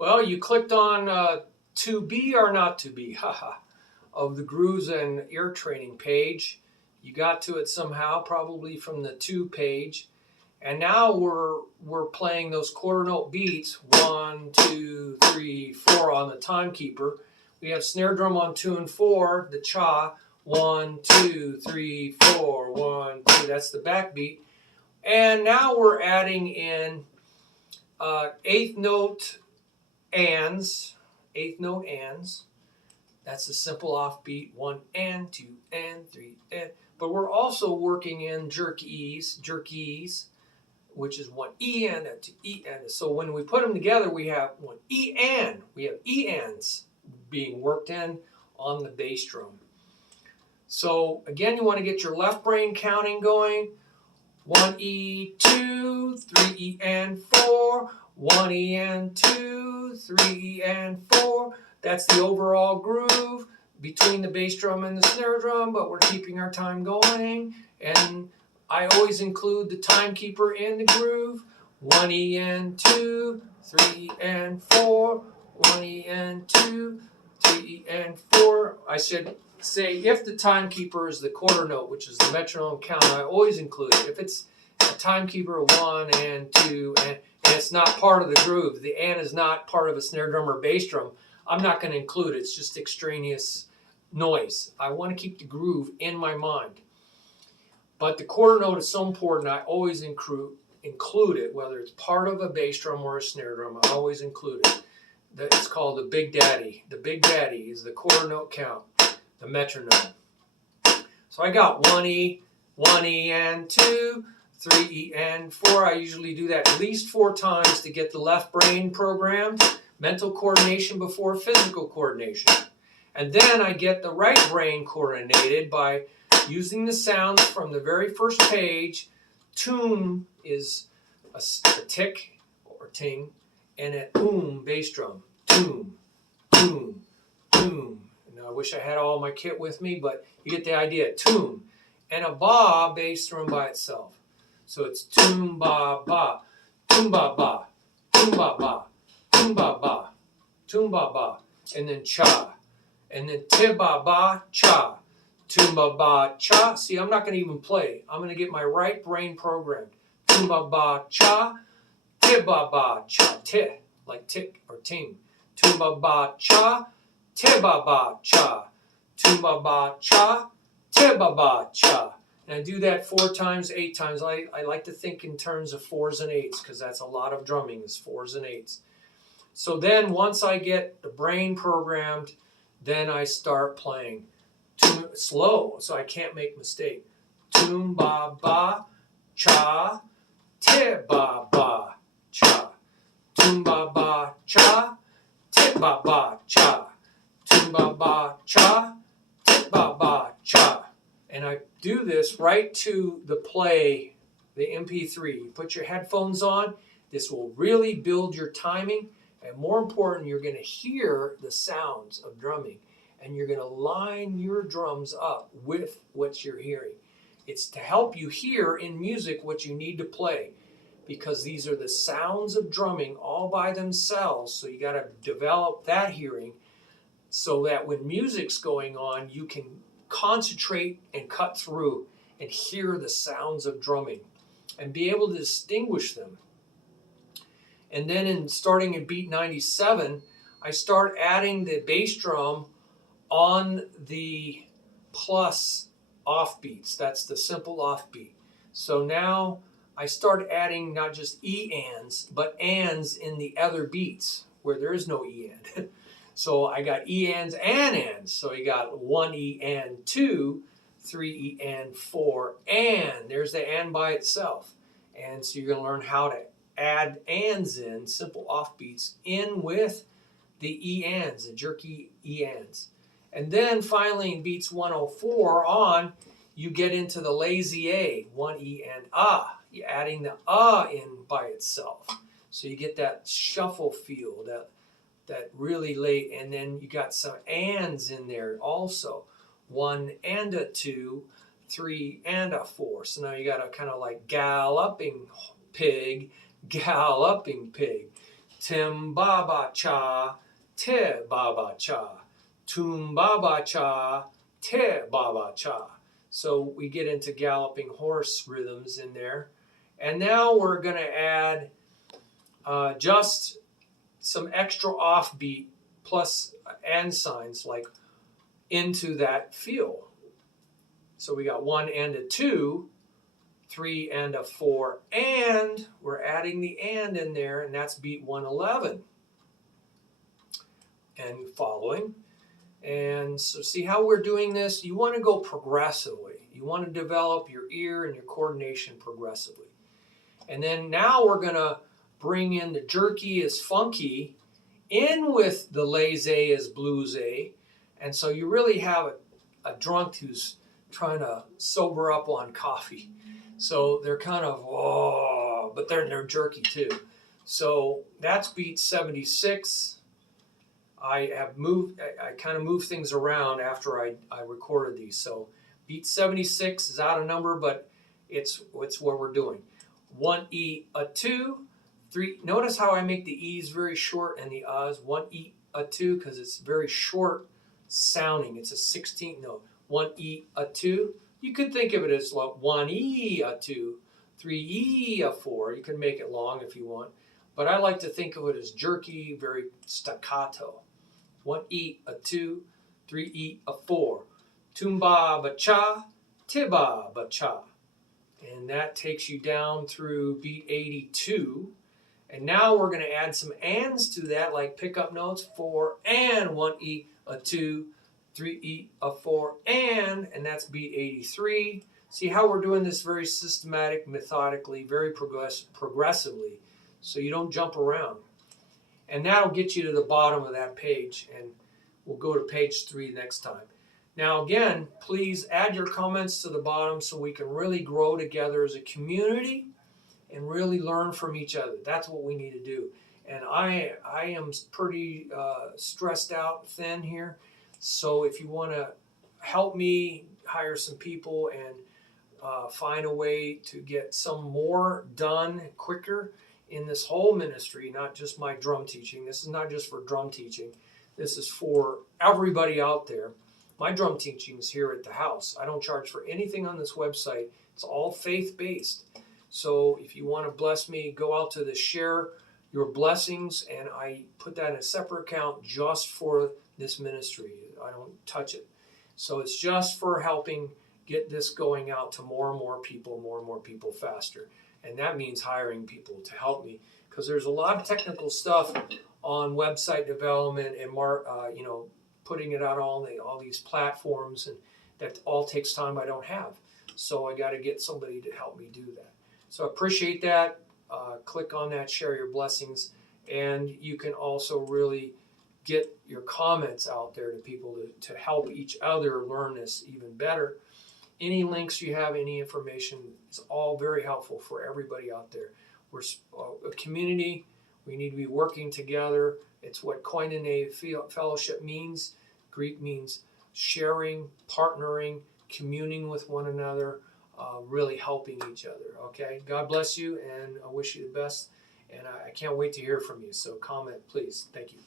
Well, you clicked on to be or not to be, haha, of the grooves and ear training page. You got to it somehow, probably from the to page. And now we're playing those quarter note beats, 1, 2, 3, 4 on the timekeeper. We have snare drum on 2 and 4, the cha, 1, 2, 3, 4, 1, 2, that's the backbeat. And now we're adding in eighth note ands. That's a simple offbeat, 1 and 2 and 3 and. But we're also working in jerkies, which is 1 E and a 2 E and. So when we put them together, we have 1 E and. We have E ands being worked in on the bass drum. So again, you want to get your left brain counting going. 1 E, 2, 3 E and 4, 1 E and 2, 3 E and 4. That's the overall groove between the bass drum and the snare drum, but we're keeping our time going. And I always include the timekeeper in the groove. 1 E and 2, 3 E and 4, 1 E and 2, 3 E and 4. I should say if the timekeeper is the quarter note, which is the metronome count, I always include it. If it's a timekeeper 1 and 2 and it's not part of the groove, the and is not part of a snare drum or bass drum, I'm not going to include it. It's just extraneous noise. I want to keep the groove in my mind. But the quarter note is so important, I always include it, whether it's part of a bass drum or a snare drum, I always include it. It's called the Big Daddy. The Big Daddy is the quarter note count, the metronome. So I got 1 E and 2, 3 E and 4. I usually do that at least 4 times to get the left brain programmed. Mental coordination before physical coordination. And then I get the right brain coordinated by using the sounds from the very first page. Tune is a tick or ting, and an bass drum. Toom, toom, toom. And I wish I had all my kit with me, but you get the idea. Toom. And a ba bass drum by itself. So it's toom ba ba, toom ba ba, toom ba ba, toom ba ba, toom ba ba, and then cha. And then ti ba ba cha. Toom ba ba cha. See, I'm not going to even play. I'm going to get my right brain programmed. Toom ba ba cha. Ti ba ba cha. Ti, like tick or ting. Toom ba ba cha. Ti ba ba cha. Toom ba ba cha. Ti ba ba cha. And I do that 4 times, 8 times. I like to think in terms of 4s and 8s because that's a lot of drumming is 4s and 8s. So then once I get the brain programmed, then I start playing slow, so I can't make mistake. Toom ba ba cha, ti ba ba cha. Toom ba ba cha, ti ba ba cha. Toom ba ba cha, ti ba ba cha. And I do this right to the play, the MP3. You put your headphones on. This will really build your timing. And more important, you're going to hear the sounds of drumming. And you're going to line your drums up with what you're hearing. It's to help you hear in music what you need to play. Because these are the sounds of drumming all by themselves. So you got to develop that hearing so that when music's going on, you can concentrate and cut through and hear the sounds of drumming and be able to distinguish them. And then starting in beat 97, I start adding the bass drum on the plus offbeats. That's the simple offbeat. So now I start adding not just E ands, but ands in the other beats where there is no E and. So I got E ands and ands. So you got 1 E and 2, 3 E and 4 and. There's the and by itself. And so you're going to learn how to add ands in, simple offbeats, in with the E ands, the jerky E ands. And then finally in beats 104 on, you get into the lazy A, 1 E and You're adding the in by itself. So you get that shuffle feel, that really late, and then you got some ands in there also. 1 and a 2, 3 and a 4. So now you got a kind of like galloping pig, Tim ba ba cha, te ba ba cha. Tum ba ba cha, te ba ba cha. So we get into galloping horse rhythms in there. And now we're going to add just some extra offbeat plus and signs like into that feel. So we got 1 and a 2, 3 and a 4, and we're adding the and in there, and that's beat 111. And following. And so see how we're doing this? You want to go progressively. You want to develop your ear and your coordination progressively. And then now we're going to bring in the jerky is funky in with the laissez is bluesy. And so you really have a drunk who's trying to sober up on coffee. So they're kind of, oh, but they're jerky too. So that's beat 76. I kind of moved things around after I recorded these. So beat 76 is out of number, but it's what we're doing. 1 E, a 2, 3. Notice how I make the E's very short and the A's. 1 E, a 2, because it's very short sounding. It's a 16th note. 1 E, a 2. You could think of it as like 1 E, a 2, 3 E, a 4. You can make it long if you want. But I like to think of it as jerky, very staccato. 1 E, a 2, 3 E, a 4. Tumba ba cha, tiba ba cha. And that takes you down through beat 82. And now we're going to add some ands to that, like pickup notes, 4 and 1 E, a 2, 3 E, a 4, and that's beat 83. See how we're doing this very systematic, methodically, very progressively, so you don't jump around. And that'll get you to the bottom of that page, and we'll go to page 3 next time. Now again, please add your comments to the bottom so we can really grow together as a community and really learn from each other. That's what we need to do. And I am pretty stressed out, thin here. So if you want to help me hire some people and find a way to get some more done quicker in this whole ministry, not just my drum teaching. This is not just for drum teaching. This is for everybody out there. My drum teaching is here at the house. I don't charge for anything on this website. It's all faith-based. So if you want to bless me, go out to the share your blessings, and I put that in a separate account just for this ministry. I don't touch it. So it's just for helping get this going out to more and more people faster. And that means hiring people to help me, because there's a lot of technical stuff on website development and putting it out on all these platforms, and that all takes time I don't have. So I got to get somebody to help me do that. So I appreciate that. Click on that, share your blessings, and you can also really get your comments out there to people to help each other learn this even better. Any links you have, any information, is all very helpful for everybody out there. We're a community. We need to be working together. It's what koinonia fellowship means. Greek means sharing, partnering, communing with one another, really helping each other. Okay? God bless you, and I wish you the best. And I can't wait to hear from you. So comment, please. Thank you.